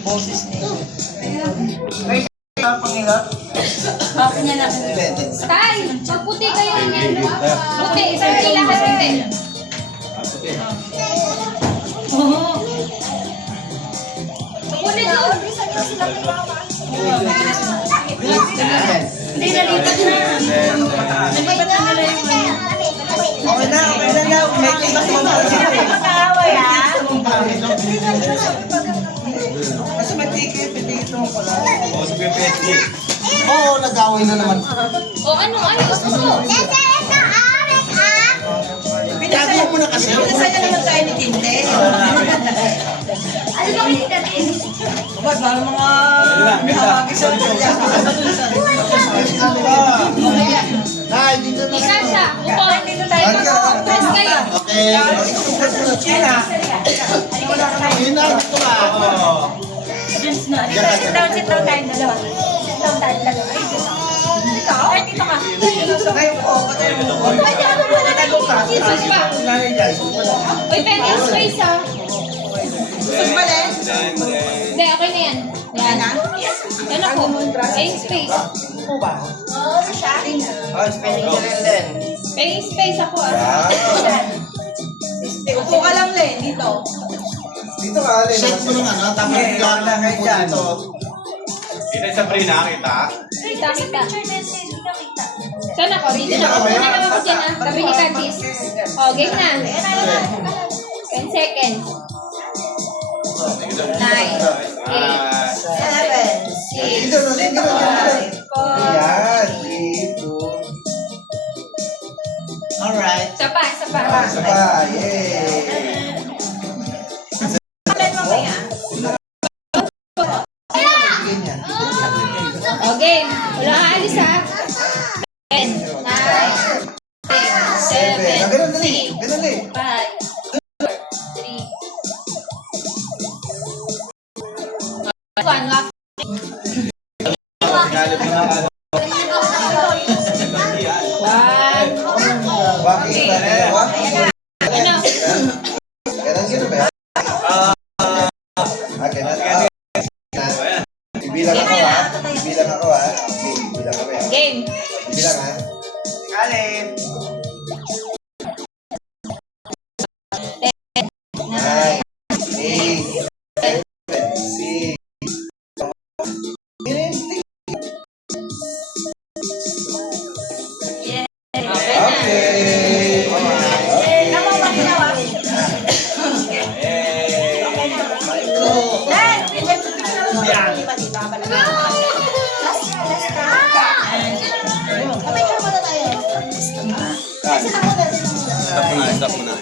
Boses niya. Pangilap? Bakit niya lang? Tay, magputi kayo niyan. Puti, isang tila ka puti. Kunin doon. Hindi, nalipat na. Nalipat na nila yung Okay na daw. May tiba sa mga mag-aaway, ha? Kasi may ticket mo pala. O, sa PPSG. Oo, nag-away na naman. O ano gusto mo? Pinagsayo mo na kasi. Pinasaya naman tayo ni Tinte. Ano ba kita din? Ba't parang mga... Ganda. Nay, dito na. Isa siya. Upo, dito tayo. Press kayo. Okay. China. Hina, dito ka. Dito, sit down tayo dalawa. Sit down tayo dalawa. Ikaw? Ay, dito ka. Kayo po, patay mo. Pwede ako muna Jesus pa. Uy, penny space ha. Gusto mo rin? Hindi, okay na yan. Yan. Yan ako. Penny space. Oh, spelling ka rin din. Penny space ako ah. Upo ka lang, Len, dito. Dito ka, Alin. Set mo ng ano, tapos bigla ka po dito. Kita yung Sabrina, kita. Kita. Saan ako? Dito na ako. Una naman ako dyan ah. Tabi ni Katis. O, game na. 10 seconds. 9, 8, 7, 6, 5, 4, 3, Dito na. Yan, dito. Alright. Isa pa. Saba, yay. Ganyan. O, game. Wala kang alis ha. 10, 9, 8, 7, Ganun dali. 6, Ganun dali. 5, 4, 3, 1, lock. Galit mo na ano. One. Walking pa rin. Walking. Ano? Ganun ba? Ganun. Ibilang ako ha. Okay, ibilang kami ha. Game. Ibilang ha. Alin. 9, 8, 7, 6. Yeah. Okay. Stop mo na.